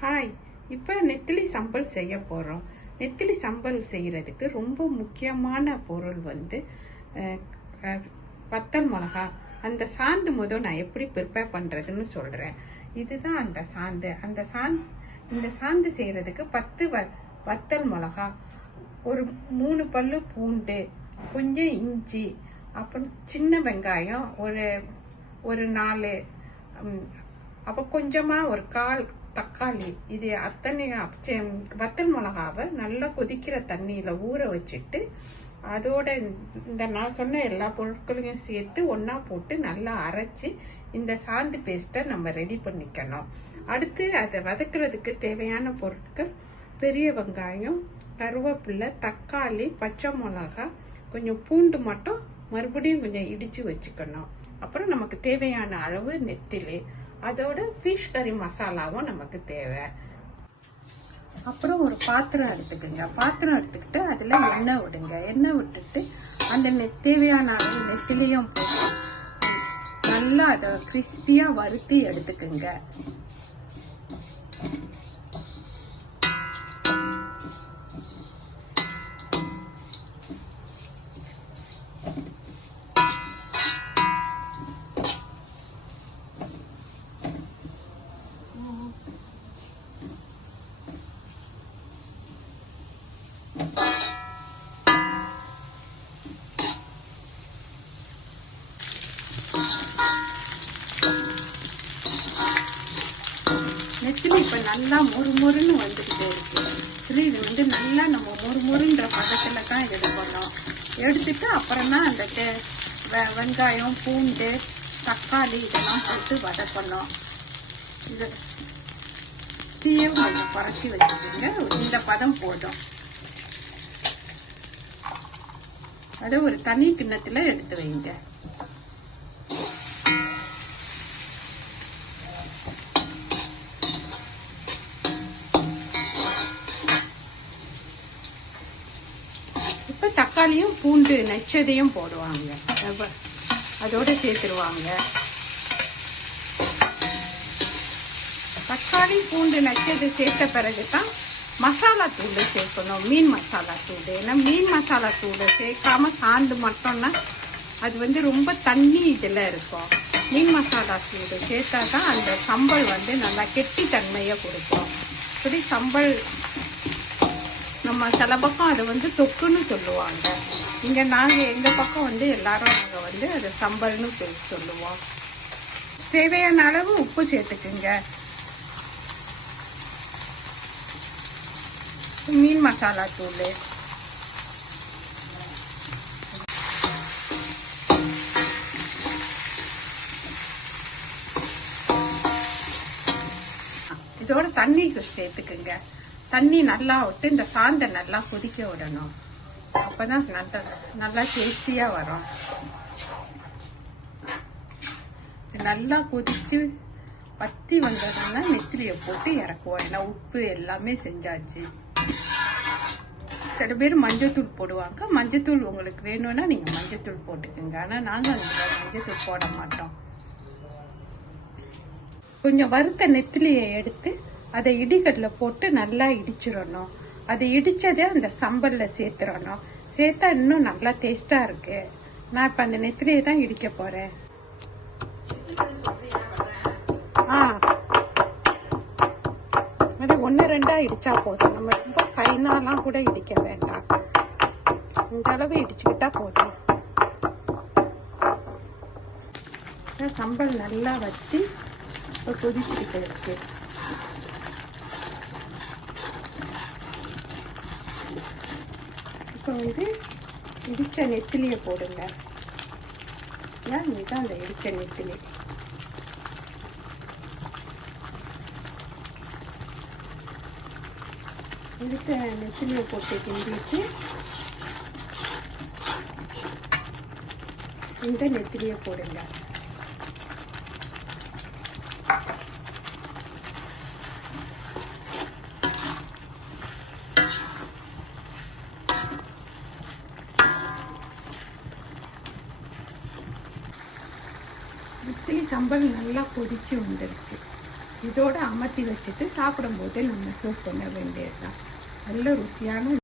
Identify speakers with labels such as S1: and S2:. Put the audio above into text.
S1: Hi இப்போ நெத்திலி சம்பல் செய்ய போகிறோம் நெத்திலி சம்பல் செய்கிறதுக்கு ரொம்ப முக்கியமான பொருள் வந்து பத்தல் வத்தல் மிளகா. அந்த சாந்து முதல் நான் எப்படி ப்ரிப்பேர் பண்ணுறதுன்னு சொல்கிறேன் இதுதான் அந்த சாந்து. அந்த சாந் இந்த சாந்து செய்கிறதுக்கு பத்து வ வத்தல் மிளகா ஒரு மூணு பல்லு பூண்டு கொஞ்சம் இஞ்சி அப்புறம் சின்ன வெங்காயம் ஒரு ஒரு நாலு அப்போ கொஞ்சமாக ஒரு கால் தக்காளி இது அத்தனை அப்ச- வத்தல் மிளகாவை நல்லா கொதிக்கிற தண்ணியில் ஊற வச்சுட்டு அதோட இந்த நான் சொன்ன எல்லா பொருட்களையும் சேர்த்து ஒன்றா போட்டு நல்லா அரைச்சி இந்த சாந்து பேஸ்ட்டை நம்ம ரெடி பண்ணிக்கணும். அடுத்து அதை வதக்குறதுக்கு தேவையான பொருட்கள் பெரிய வெங்காயம் கருவேப்பிலை தக்காளி பச்சை மிளகா கொஞ்சம் பூண்டு மட்டும் மறுபடியும் கொஞ்சம் இடித்து வச்சுக்கணும். அப்புறம் நமக்கு தேவையான அளவு நெத்திலி அதோட ஃபிஷ் கறி மசாலாவும் நமக்கு தேவை. அப்புறம் ஒரு பாத்திரம் எடுத்துக்கோங்க. பாத்திரம் எடுத்துக்கிட்டு அதில் எண்ணெய் விடுங்க. எண்ணெய் விட்டுட்டு அந்த நெ- தேவையான அளவு நெத்திலையும் போட்டு நல்லா அதை கிறிஸ்பியாக வறுத்தி எடுத்துக்கோங்க. நெத்திலி இப்போ நல்லா மொறுமொறுன்னு வந்துக்கிட்டே இருக்கு. சரி இது வந்து நல்லா நம்ம மொறுமொறுன்ற பதத்தில் தான் எடுக்கணும் எடுத்துட்டு அப்புறம் தான் அந்த வெ- வெங்காயம் பூண்டு தக்காளி இதெல்லாம் போட்டு வதக்கணும் இது தீயும் கொஞ்சம் குறைச்சி வச்சுக்கோங்க. இந்த பதம் போதும். அதை ஒரு தனி கிண்ணத்துல எடுத்து வைங்க. தக்காளியும் பூண்டு நச்சதையும் போடுவாங்க. அதோட சேர்த்துருவாங்க. தக்காளி பூண்டு நச்சது சேர்த்த பிறகு தான் மசாலா தூள் சேர்க்கணும். மீன் மசாலா தூள். ஏன்னா மீன் மசாலா தூள் சேர்க்காம சாந்து மட்டும்னா அது வந்து ரொம்ப தண்ணி இதில் இருக்கும். மீன் மசாலா தூள் சேர்த்தா தான் அந்த சம்பல் வந்து நல்லா கெட்டி தன்மையை கொடுக்கும். சரி சம்பல் நம்ம சில பக்கம் அதை வந்து தொக்குன்னு சொல்லுவாங்க. இங்க நாங்க எங்க பக்கம் வந்து எல்லாரும் நாங்கள் வந்து அதை சம்பல்னு சொல்லி சொல்லுவோம். தேவையான அளவு உப்பு சேர்த்துக்குங்க. மீன் மசாலா தூள். இதோட தண்ணி சேர்த்துக்குங்க. தண்ணி நல்லா விட்டு இந்த சாந்தை நல்லா கொதிக்க விடணும். அப்பதான் நல்லா நல்லா டேஸ்டியா வரும். நல்லா கொதிச்சு பத்தி வந்ததுன்னா நெத்திலியை போட்டு இறக்குவோம். ஏன்னா உப்பு எல்லாமே செஞ்சாச்சு. சில பேர் மஞ்சத்தூள் போடுவாங்க. மஞ்சத்தூள் உங்களுக்கு வேணும்னா நீங்க மஞ்சத்தூள் போட்டுக்கோங்க. ஆனா நாங்கள் அந்த மஞ்சத்தூள் போட மாட்டோம். கொஞ்சம் வறுத்த நெத்திலியை எடுத்து அதை இடிகல்ல போட்டு நல்லா இடிச்சிடணும். அதை இடித்ததே அந்த சம்பலில் சேர்த்துடணும். சேர்த்தா இன்னும் நல்லா டேஸ்ட்டாக இருக்கு. நான் இப்போ அந்த நெத்திலியை தான் இடிக்க போகிறேன் ஆ. அது ஒன்று ரெண்டாக இடித்தா போதும். நம்ம ரொம்ப ஃபைனாலாம் கூட இடிக்க வேண்டாம். இந்த அளவு இடிச்சுக்கிட்டா போதும். சம்பல் நல்லா வச்சு இப்போ கொதிச்சுக்கிட்டு இருக்கு. இப்போ வந்து இடித்த நெத்திலியை போடுங்க. இதுதான் அந்த இடித்த நெத்திலி. இடித்த நெத்திலியை போட்டு கிண்டிட்டு இந்த நெத்திலியை போடுங்க. இட்லி சம்பல் நல்லா கொதிச்சு வந்துருச்சு. இதோட அமர்த்தி வச்சுட்டு சாப்பிடும்போது நம்ம சூப் பண்ண வேண்டியதுதான். நல்ல ருசியான